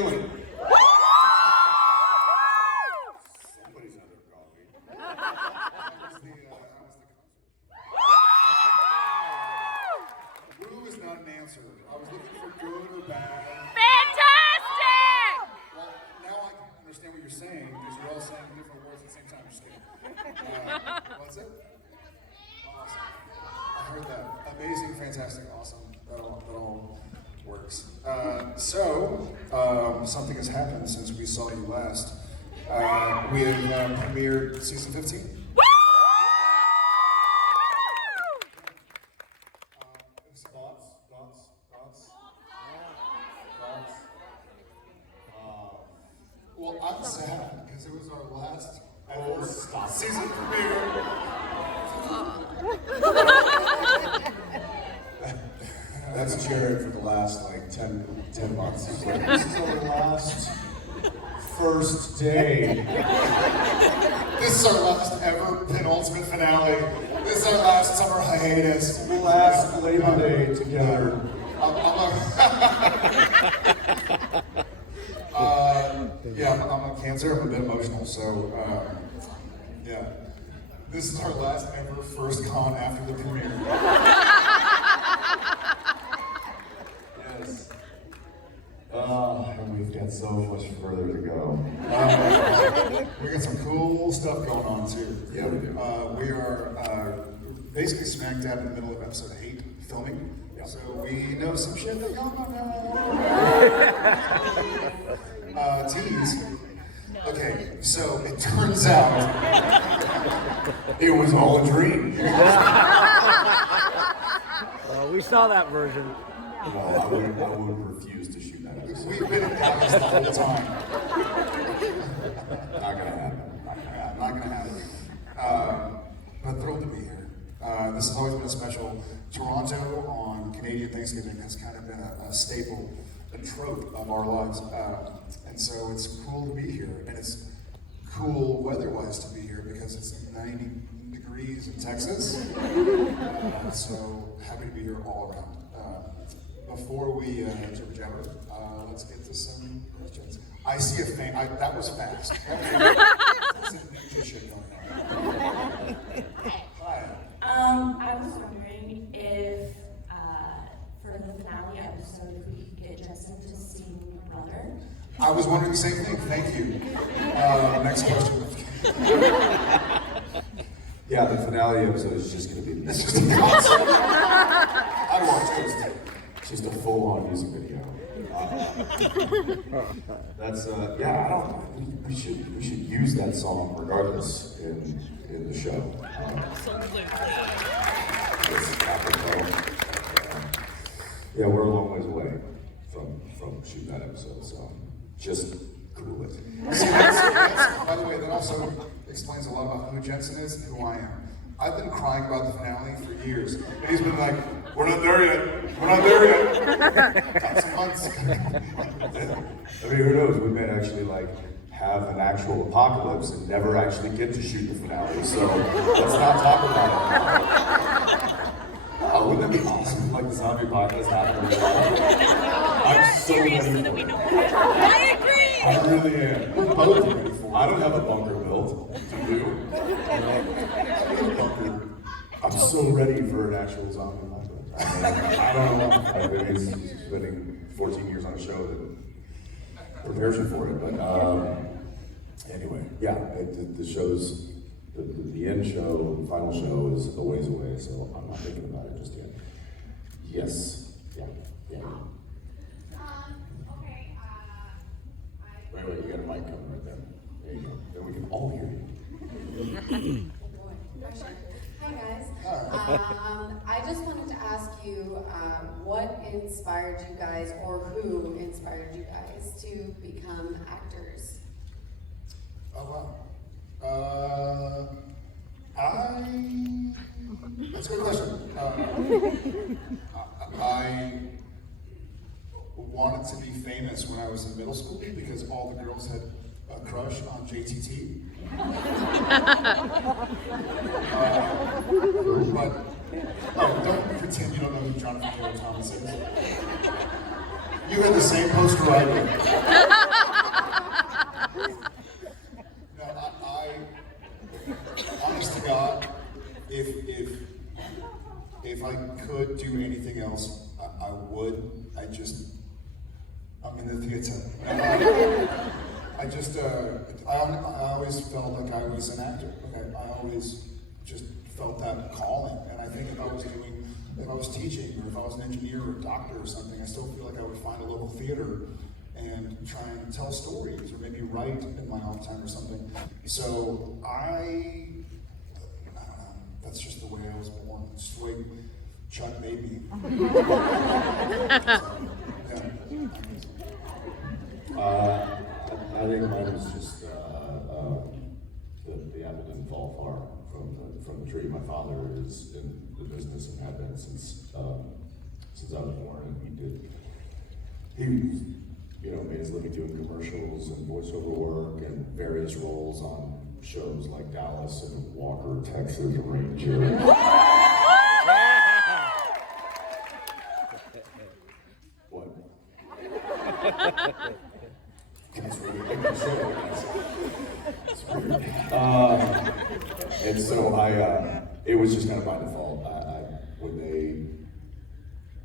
feeling? Somebody's had their coffee. How was the concert? Woo is not an answer. I was looking for good or bad. Fantastic! Well, now I can understand what you're saying because you're all saying different words at the same time. Just kidding. What's it? Awesome. I heard that. Amazing, fantastic, awesome. That all works. Something has happened since we saw you last. We have premiered season 15. Thoughts? Well, I'm sad because it was our last ever season premiere. That's Jared for the last like 10 months. This is our last first day. This is our last ever penultimate finale. This is our last summer hiatus. Last Labor Day together. I'm on cancer. I'm a bit emotional, so yeah. This is our last ever first con after the premiere. Yes. And we've got so much further to go. We got some cool stuff going on too. Yeah, we do. We are basically smack dab in the middle of episode 8 filming. Yeah. So we know some shit that's going on now. Tease. Okay, so it turns out it was all a dream. We saw that version. Well, I would refuse to shoot that episode. We've been in Dallas the whole time. Not gonna happen. But thrilled to be here. This has always been a special. Toronto on Canadian Thanksgiving has kind of been a staple, a trope of our lives. And so it's cool to be here. And it's cool weather-wise to be here because it's 90 degrees in Texas. So happy to be here all around. Before we jabber, let's get to some questions. I see a fan. That was fast. That's some ninja shit going on. Hi. I was wondering if for the finale episode, if we could get Jensen to sing Brother. I was wondering the same thing. Thank you. Next question. Yeah, the finale episode is just going to be It's just a concert. I watched those two. just a full-on music video. That's yeah. I don't know. We should use that song regardless in the show. It's apropos. Yeah, we're a long ways away from shooting that episode, so just cool it. By the way, that also explains a lot about who Jensen is and who I am. I've been crying about the finale for years, and he's been like, "We're not there yet. We're not there yet." Got some months. I mean, who knows? We may actually have an actual apocalypse and never actually get to shoot the finale. So let's not talk about it. Wouldn't that be awesome? Like the zombie apocalypse happening. I'm so Serious ready so that for we it. know. I agree. I really am. I don't have a bunker built to do. I'm so ready for an actual zombie apocalypse. I don't know. I mean, it's spending 14 years on a show that prepares you for it. But anyway, yeah, the show's, the end show, the final show is a ways away, so I'm not thinking about it just yet. Yes. Yeah. Okay, Wait, you got a mic coming right there. There you go. Then we can all hear you. Hi guys. I just wanted to ask you what inspired you guys, or who inspired you guys to become actors? Oh wow. That's a good question. I wanted to be famous when I was in middle school because all the girls had a crush on JTT. But don't pretend you don't know who Jonathan Taylor Thomas is. You had the same poster I did. would. I'm in the theater. I always felt like I was an actor. Like I always just felt that calling. And I think if I was teaching, or if I was an engineer or a doctor or something, I still feel like I would find a local theater and try and tell stories, or maybe write in my off time or something. So I don't know, that's just the way I was born. It's the way Chuck made me. I think mine was just the apple didn't fall far from the tree. My father is in the business and had been since I was born, and he made his living doing commercials and voiceover work and various roles on shows like Dallas and Walker, Texas Ranger. What? That's really big to say. It's weird. And so it was just kind of by default. When they,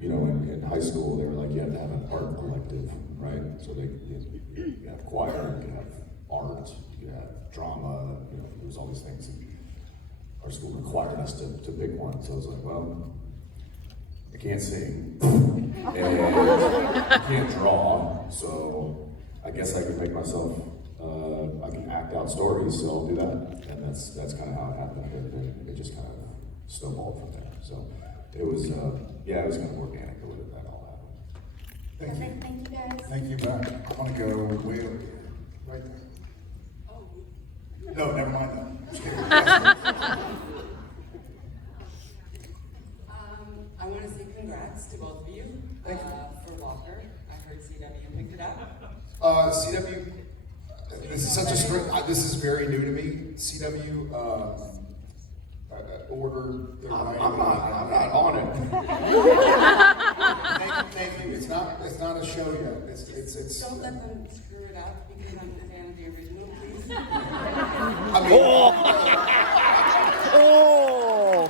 in high school, they were like, you have to have an art elective, right? So you have choir, you can have art, you can have drama, there was all these things. And our school required us to pick one. So I was like, well, I can't sing, and I can't draw, so I guess I can make myself, I can act out stories, so I'll do that. And that's kind of how it happened. And it just kind of snowballed from there. So it was, it was kind of organic the way that all happened. Thank you. Thank you guys. Thank you, Matt. I want to go way over here. Right there. Oh. No, never mind that. Just kidding. I want to say congrats to both of you for Walker. I heard CW picked it up. CW, this is such a strict, this is very new to me. CW ordered their I'm not on it. Thank you. It's not a show yet. It's Don't let them screw it up because I'm a fan of the original, please. I mean, Oh!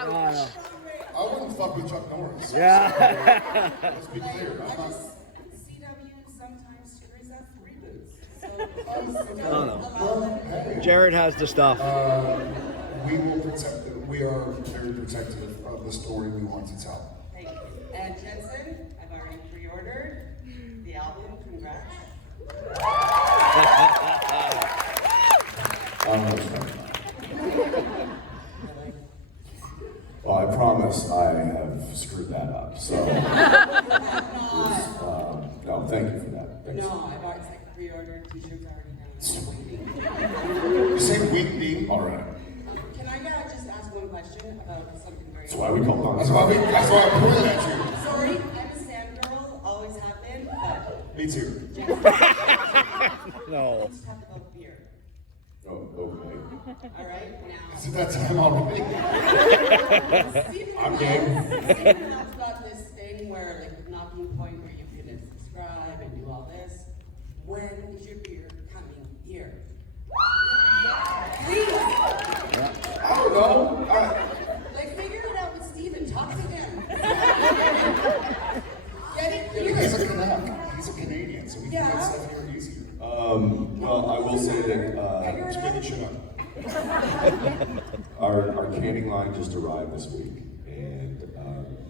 I wouldn't fuck with Chuck Norris. Yeah. Let's be clear. I'm not. CW sometimes screws up reboots. So No. Hey. Jared has the stuff. We are very protective of the story we want to tell. thank you. And Jensen, I've already pre-ordered the album. Congrats. Well, I promise I have screwed that up. So, no, thank you for that. Thanks. No, I've already pre-ordered. T-shirts already done. You say Whitney. All right. Can I just ask one question about something very? That's why we call That's why I pointed at you. Sorry, I'm a sand girl. Always have been, but. Me too. No. Let's talk about beer. Oh, okay. All right, now. Is it that time already? I'm game. Stephen talks about this thing where, like, knocking point where you can subscribe and do all this. When is your beer coming here? Please. I don't know. All right. Like, figure it out with Stephen. Talk to him. Get it here. He's a Canuck. He's a Canadian, so we can get stuff here easier. Well, I will say that Just making shit up. our canning line just arrived this week, and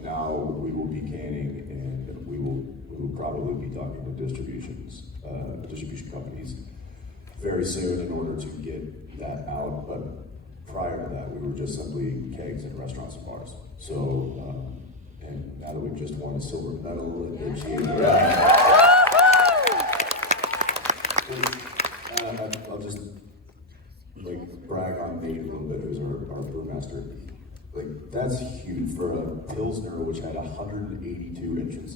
now we will be canning, and we will probably be talking to distribution companies very soon in order to get that out. But prior to that, we were just simply kegs in restaurants and bars. So, and now that we've just won a silver medal at HCA, I'll just brag on Nate a little bit, who's our brewmaster. That's huge for a Pilsner, which had 182 entrants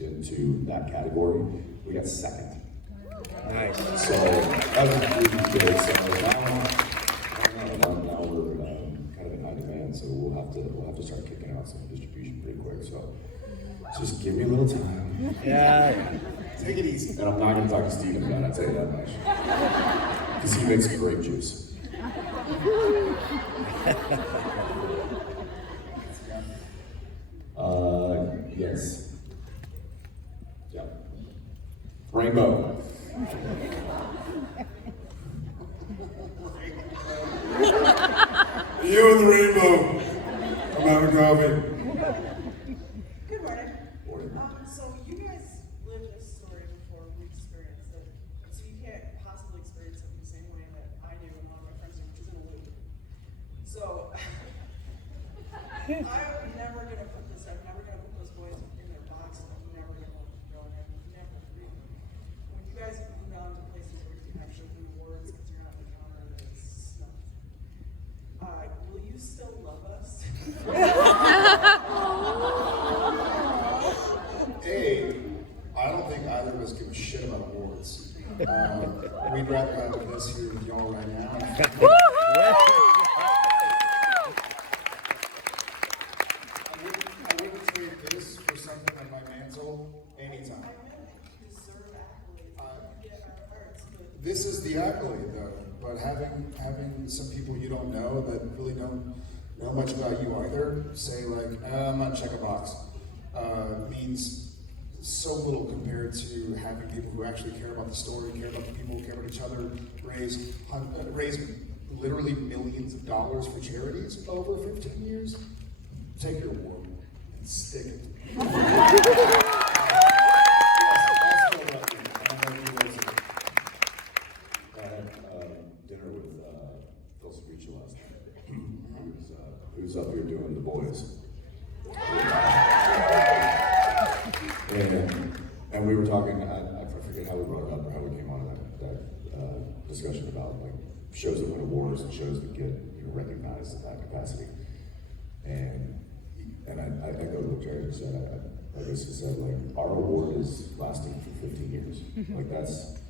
into that category. We got second. Nice. So that was really good. So now we're kind of in high demand, so we'll have to start kicking out some distribution pretty quick. So just give me a little time. Yeah. Take it easy. And I'm not going to talk to Steven about it, I'll tell you that much. Because he makes grape juice. Rainbow. You and the rainbow. I'm having coffee. Good morning. Morning. So you guys lived this story before we experienced it, so you can't possibly experience it in the same way that I do and a lot of my friends do, which is in a loop. So I'm never gonna put this. I'm never gonna put those boys in their box. I'm never gonna let them go. I'm never really. When you guys move down to places where you can actually do awards because you're not the counter, it's not. Will you still love us? A, I don't think either of us give a shit about awards. We'd rather have this here with y'all right now. I wouldn't trade this for something like my mantle anytime. This is the accolade, though. But having some people you don't know that really don't know much about you either say like, I'm not check a box, means so little compared to having people who actually care about the story, care about the people, care about each other, raise literally millions of dollars for charities over 15 years. Take your award and stick it. Dinner with Phil Screech last night. Who's up here doing the boys? And we were talking. I forget how we brought it up or how we came on that discussion about like shows that win awards and shows that get recognized in that capacity. And I echo what Jared said. I basically said like our award is lasting for 15 years. Like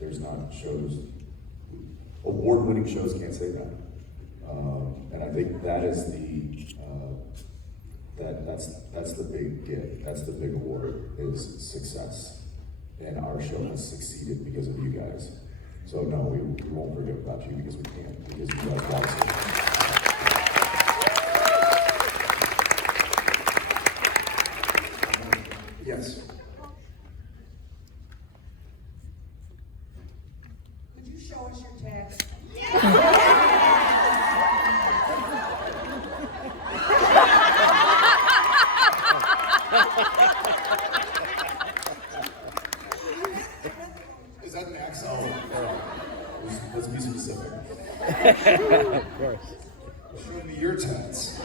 there's not shows. Award-winning shows can't say that, and I think that is that's the big gift. That's the big award is success, and our show has succeeded because of you guys. So no, we won't forget about you because we can't because you guys got us. Yes. Would you show us your tag? Is that an accent? Let's be specific. Of course. Show me your tats.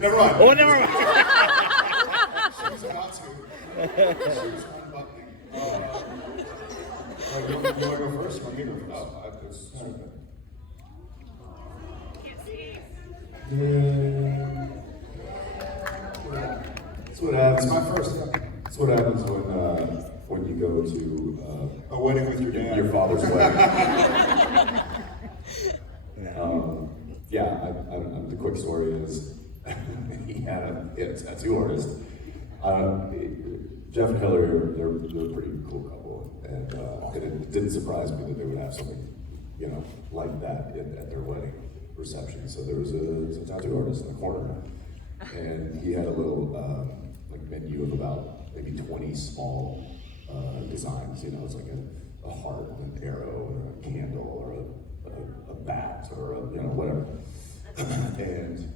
Never mind. Oh, never mind. She's about to. She's unbuttoning. You want to go first? Or you go first? Oh, That's what happens. It's my first. Yeah. That's what happens when you go to A wedding with your dad. your father's wedding. The quick story is he had a tattoo artist. Jeff and Hillary, they're a pretty cool couple, and it didn't surprise me that they would have something, like that at their wedding reception. So there was a tattoo artist in the corner, and he had a little menu of about maybe 20 small designs. It's like a heart, an arrow, or a candle, or a bat, or whatever. And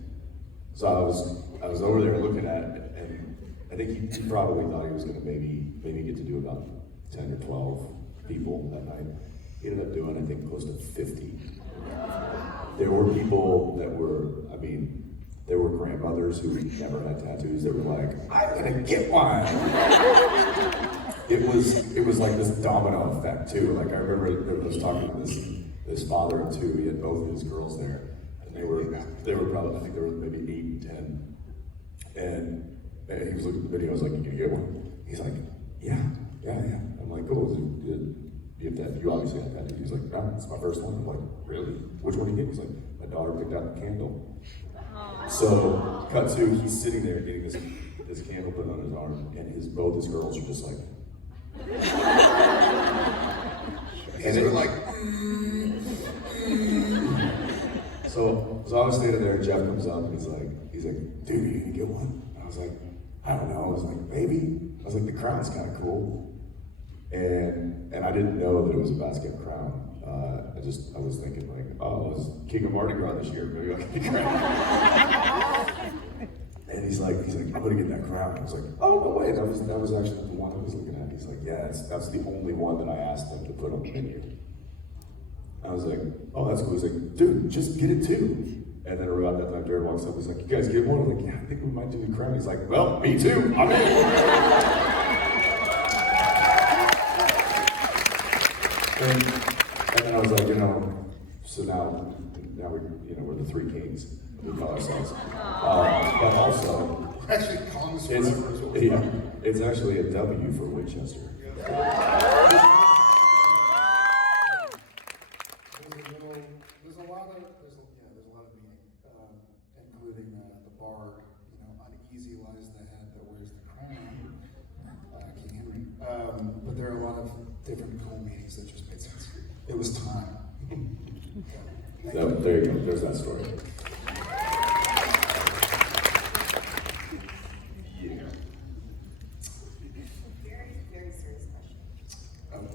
so I was over there looking at it, and I think he probably thought he was going to maybe get to do about 10 or 12 people that night. He ended up doing, I think, close to 50. There were people that were, there were grandmothers who never had tattoos that were like, I'm gonna get one. It was like this domino effect too. Like I remember I was talking to this father of two. He had both of his girls there, and they were probably, I think they were maybe 8 and 10. And he was looking at the video. I was like, "Can you get one?" He's like, "Yeah." I'm like, "Cool. You obviously have tattoos." He's like, "No, it's my first one." I'm like, "Really? Which one did you get?" He's like, "My daughter picked out the candle." So, cut to, he's sitting there getting this candle put on his arm, and both his girls are just like, and they were like, So I was standing there, and Jeff comes up, and he's like, "Dude, you gonna get one?" And I was like, "I don't know." I was like, "Maybe." I was like, "The crown's kind of cool." And I didn't know that it was a basket crown. I was thinking like, oh, it was King of Mardi Gras this year, maybe I'll get the crown. And he's like, I'm gonna get that crown. I was like, oh no way, that was actually the one I was looking at. He's like, yeah, that's the only one that I asked them to put on the menu. I was like, oh, that's cool. He's like, dude, just get it too. And then around that time, Jared walks up. He's like, you guys get one? I'm like, yeah, I think we might do the crown. He's like, well, me too. I'm in. And then I was like, so now we're the three kings. We call ourselves. But also, Actually, calling this it's actually a W for Winchester. There's a lot of meaning, including the bard, uneasy lies the head that wears the crown, King Henry. But there are a lot of different cool meanings that just made sense. It was time. There you go. There's that story. Yeah. Very serious question. Oh, right.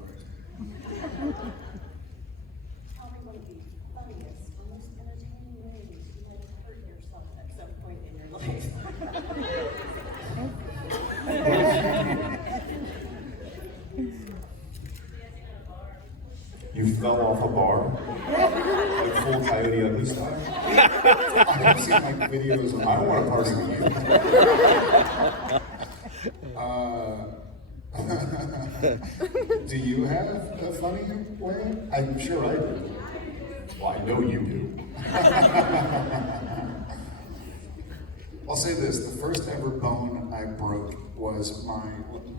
Tell me one of the funniest or most entertaining ways you might have hurt yourself at some point in your life. You fell off a bar? Like full Coyote Ugly style? I've seen like videos of I don't want to party with you. Do you have a funny way? I'm sure I do. Well, I know you do. I'll say this, the first ever bone I broke was my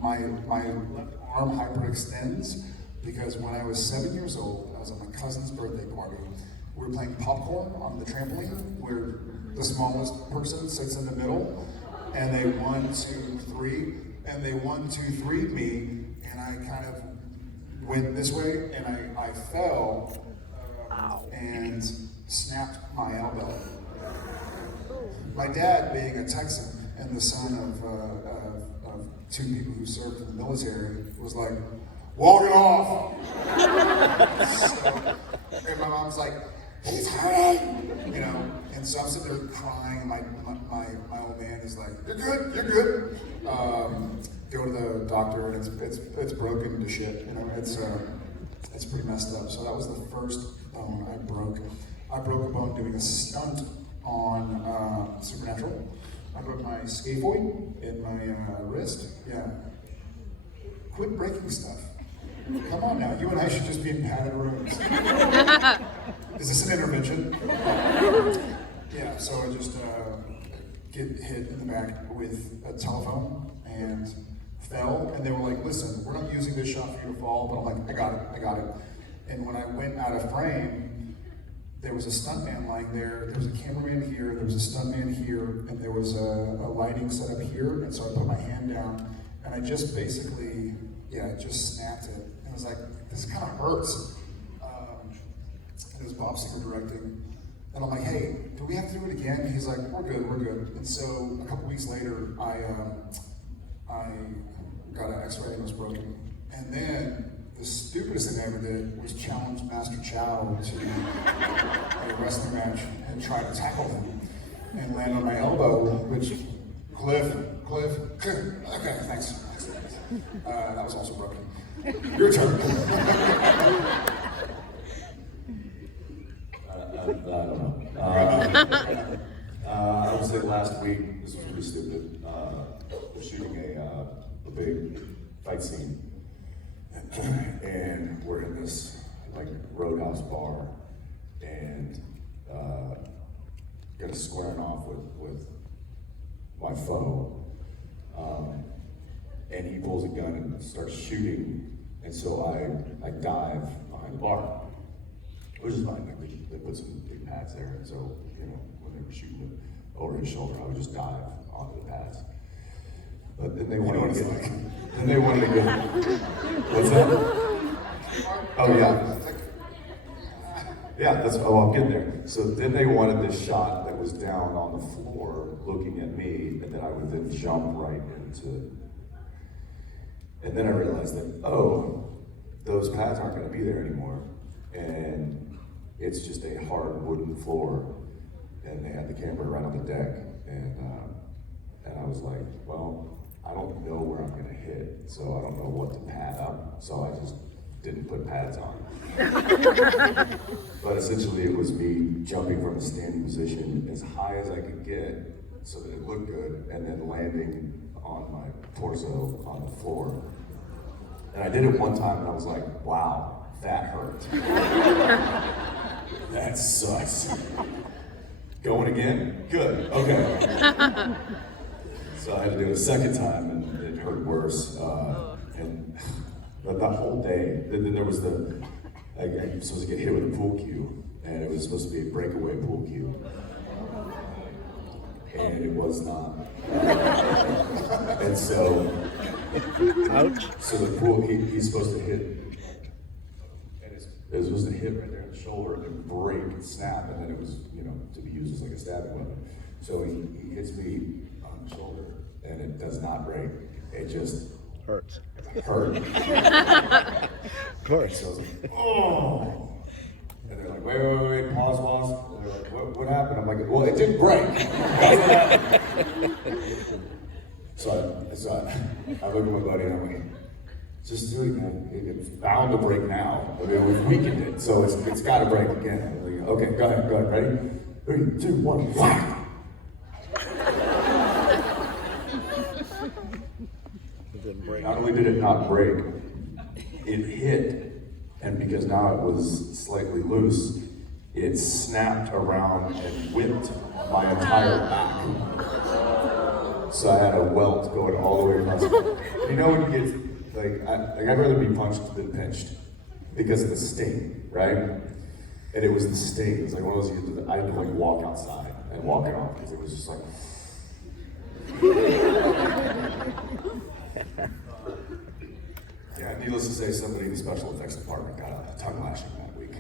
left arm hyperextends because when I was 7 years old, I was at my cousin's birthday party. We were playing popcorn on the trampoline where the smallest person sits in the middle, and they 1, 2, 3, and they 1, 2, 3'd me, and I kind of went this way, and I fell and snapped my elbow. My dad, being a Texan and the son of two people who served in the military, was like, walk it off! And my mom's like, he's hurting! And so I'm sitting there crying. My old man is like, you're good. Go to the doctor, and it's broken to shit. It's pretty messed up. So that was the first bone I broke. I broke a bone doing a stunt on Supernatural. I broke my scaphoid in my wrist. Yeah. Quit breaking stuff. Come on now, you and I should just be in padded rooms. Is this an intervention? Yeah, so I just get hit in the back with a telephone and fell, and they were like, listen, we're not using this shot for you to fall, but I'm like, I got it. And when I went out of frame, there was a stuntman lying there, there was a cameraman here, there was a stuntman here, and there was a lighting set up here, and so I put my hand down, and I just basically, just snapped it. And I was like, this kind of hurts. And it was Bob Singer directing. And I'm like, hey, do we have to do it again? And he's like, we're good. And so a couple weeks later, I got an x-ray and it was broken. And then the stupidest thing I ever did was challenge Master Chow to a wrestling match and try to tackle him and land on my elbow, which, Cliff, okay, thanks. That was also broken. Your turn. I don't know. I would say last week, this was pretty stupid. We're shooting a big fight scene. And we're in this roadhouse bar and gonna squaring off with my foe. And he pulls a gun and starts shooting, and so I dive behind the bar, which is fine. They put some big pads there, and so when they were shooting it over his shoulder, I would just dive onto the pads. But then they wanted to get. Then they wanted to go. What's that? Oh yeah. Yeah, I'm getting there. So then they wanted this shot that was down on the floor looking at me, and then I would then jump right into. And then I realized that, oh, those pads aren't gonna be there anymore. And it's just a hard wooden floor. And they had the camera right on the deck. And I was like, well, I don't know where I'm gonna hit, so I don't know what to pad up. So I just didn't put pads on. But essentially it was me jumping from a standing position as high as I could get so that it looked good, and then landing on my torso on the floor. And I did it one time and I was like, wow, that hurt. That sucks. Going again? Good, okay. So I had to do it a second time and it hurt worse. But that whole day, then there was I was supposed to get hit with a pool cue, and it was supposed to be a breakaway pool cue. And it was not. And so, Ouch. so the pool, he's supposed to hit, and it was supposed to hit right there in the shoulder and break and snap, and then it was, to be used as like a stabbing weapon. So he hits me on the shoulder, and it does not break. It just Hurts. hurt. Of course. So I was like, oh. And they're like, wait, pause. And they're like, what happened? I'm like, well, it didn't break. so I look at my buddy and I'm like, just do it again. It's bound to break now. I mean, we've weakened it, so it's got to break again. I'm like, okay, go ahead, ready? 3, 2, 1, whack! Not only did it not break, it hit, and because now it was slightly loose, it snapped around and whipped my entire back. So I had a welt going all the way across. You know when you get, I'd rather be punched than pinched because of the sting, right? And it was the sting. It was like one of those, I had to walk outside and walk it off because it was just like, yeah, needless to say, somebody in the special effects department got a tongue lashing that week.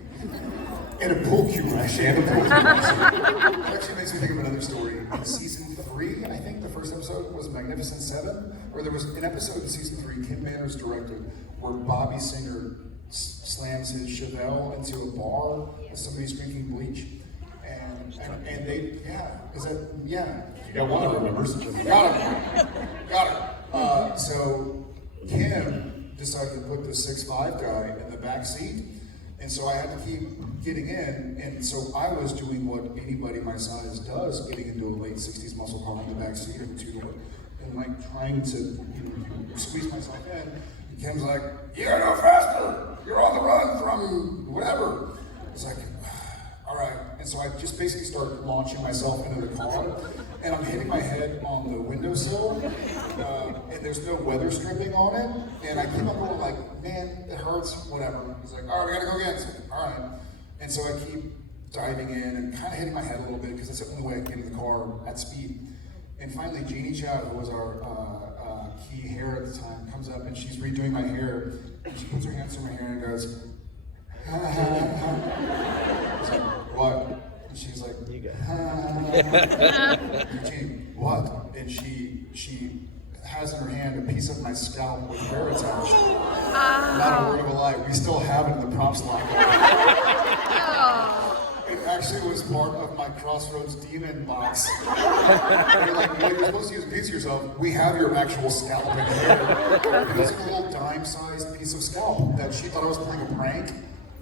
And a pool cue rash. And a pool cue lashing. It actually makes me think of another story. In season 3, I think the first episode was Magnificent 7, where there was an episode in season 3, Kim Manners directed, where Bobby Singer slams his Chevelle into a bar with somebody's drinking bleach. And they, yeah. You got one that remembers. Got it. So Kim decided to put the 6'5" guy in the back seat, and so I had to keep getting in, and so I was doing what anybody my size does, getting into a late 60s muscle car in the back seat of a two-door, and trying to squeeze myself in. And Kim's like, "You gotta go faster! You're on the run from whatever." It's like, all right. And so I just basically started launching myself into the car, and I'm hitting my head on the windowsill, and there's no weather stripping on it, and I keep on going like, man, it hurts, whatever. He's like, all right, we gotta go again. So, all right. And so I keep diving in and kind of hitting my head a little bit because that's the only way I can get in the car at speed. And finally, Jeannie Chow, who was our key hair at the time, comes up and she's redoing my hair, and she puts her hands through my hair and goes, I was like, what? And she's like, Jeannie, what? And she has in her hand a piece of my scalp with hair attached. Not a word of a lie. We still have it in the props line. It actually was part of my Crossroads Demon box. They're like, well, you're supposed to use a piece of yourself. We have your actual scalp in here. It was a little dime-sized piece of scalp that she thought I was playing a prank.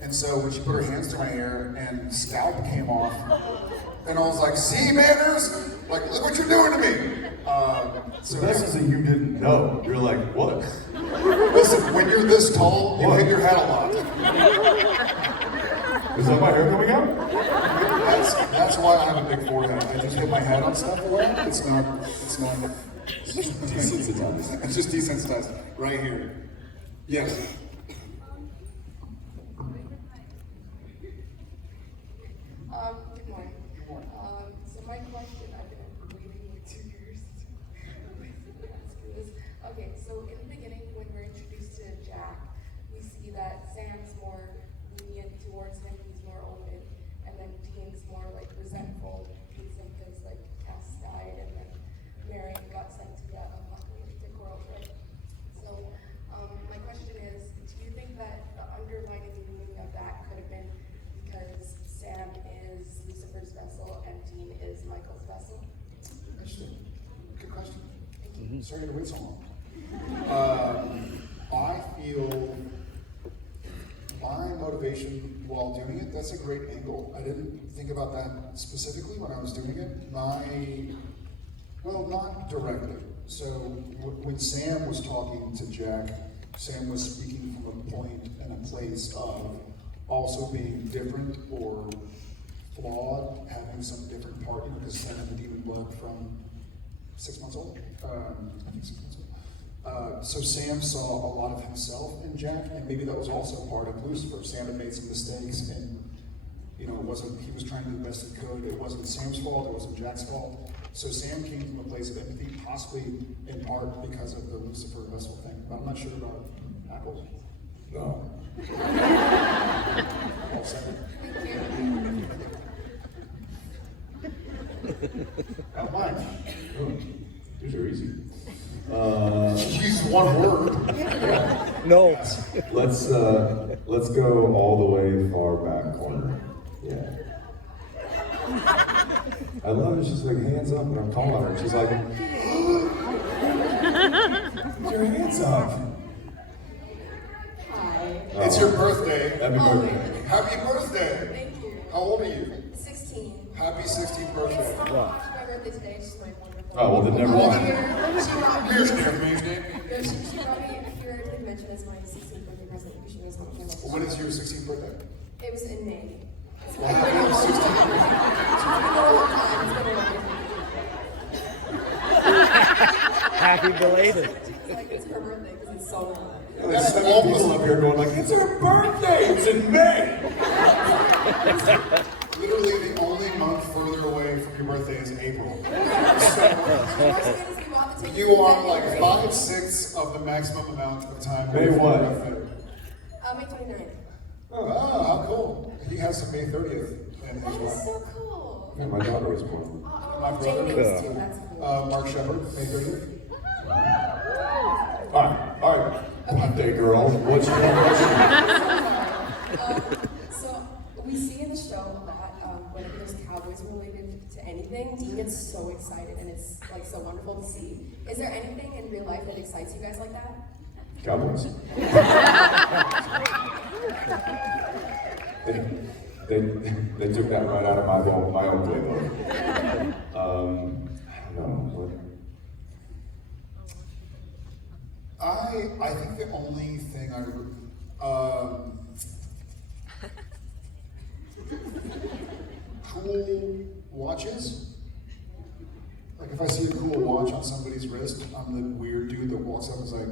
And so when she put her hands through my hair and scalp came off, and I was like, see, Manners? Like, look what you're doing to me. So this is a you didn't know. You're like, what? Listen, when you're this tall, you hit your head a lot. Is that my hair coming out? That's why I have a big forehead. I just hit my head on stuff a lot. It's just desensitized. It's just desensitized. Right here. Yes. Good morning. So my question, I've been waiting like 2 years to ask you this. Okay, so in the beginning, when we're introduced to Jack, we see that Sam's more lenient towards him, he's more open, and then Dean's more resentful, hates him because Cass died, and then Marion got sent to that unlucky world, right? So Sorry to wait so long. I feel my motivation while doing it, that's a great angle. I didn't think about that specifically when I was doing it. Well, not directly. So when Sam was talking to Jack, Sam was speaking from a point and a place of also being different or flawed, having some different part, because Sam had the demon blood from 6 months old. I think 6 months old. So Sam saw a lot of himself in Jack, and maybe that was also part of Lucifer. Sam had made some mistakes, and he was trying to do the best he could. It wasn't Sam's fault, it wasn't Jack's fault. So Sam came from a place of empathy, possibly in part because of the Lucifer vessel thing. But I'm not sure about Ackles. No. All set. Not mine. Oh, these are easy. Use one word. No. Let's go all the way far back corner. Yeah. I love it. She's like, hands up, and I'm calling her. She's like, put your hands up. Hi. It's your birthday. Happy birthday. Happy birthday. Thank you. How old are you? 16. Happy 16th birthday. It's not my birthday today, it's just my birthday. Oh, well, then never mind. She brought me, Here's their name. no, she brought me a theoretically mentioned as my 16th birthday present because she was one of my When is your 16th birthday? It was in May. It's Well, happy 16th Happy belated. like it's her birthday because it's so long. There's 7 people up here going like, it's her birthday. It's in May. Literally the only month further away from your birthday is April. So you are like 5/6 of the maximum amount of time. May what? May 29th. Oh, how cool. He has some May 30th. And That is so cool. Yeah, my daughter was born. My brother, Jamie's too, that's cool. Mark Shepard, May 30th. All right. Birthday girl. What's your question? So we see in the show a lot whenever there's cowboys related to anything, Dean gets so excited and it's like so wonderful to see. Is there anything in real life that excites you guys like that? Cowboys. They took that right out of my own playbook. I don't know. What? I think the only thing cool watches. Like if I see a cool watch on somebody's wrist, I'm the weird dude that walks up and is like,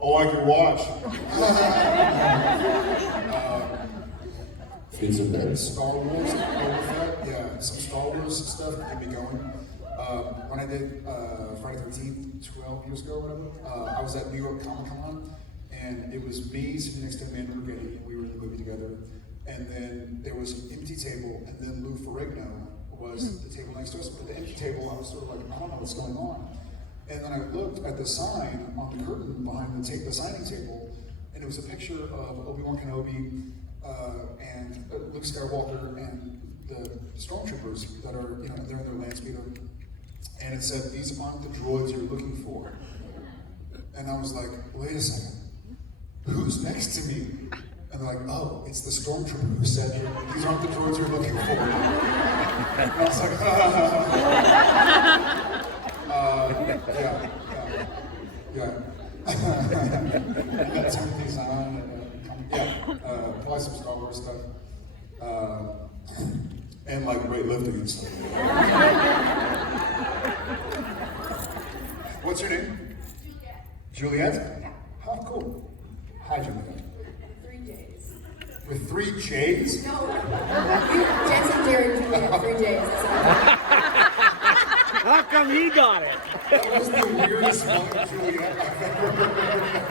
"Oh, I like your watch." It's in there. Star Wars, yeah, some Star Wars stuff to get me going. When I did Friday the 13th 12 years ago or whatever, I was at New York Comic Con, and it was me sitting next to Amanda Rugetti, and we were in the movie together. And then there was an empty table, and then Lou Ferrigno was the table next to us. At the empty table, I was sort of like, I don't know what's going on. And then I looked at the sign on the curtain behind the signing table, and it was a picture of Obi-Wan Kenobi and Luke Skywalker and the stormtroopers that are, they're in their land speeder. And it said, "These aren't the droids you're looking for." And I was like, wait a second, who's next to me? And they're like, "Oh, it's the stormtrooper who said, these aren't the droids you're looking for." And I was like, yeah. Got Timothy's on, and probably some Star Wars stuff. And like weightlifting and stuff. What's your name? Juliet. Juliet? Yeah. How cool. Hi, Juliet. 3 J's. With 3 J's? No, Jensen, Jared, Juliet, 3 J's. How come he got it? That was the weirdest one, Juliet, I've ever heard.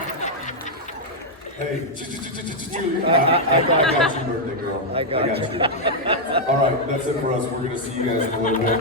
Hey, Juliet. I got you, birthday girl. I got you. All right, that's it for us. We're going to see you guys in a little bit.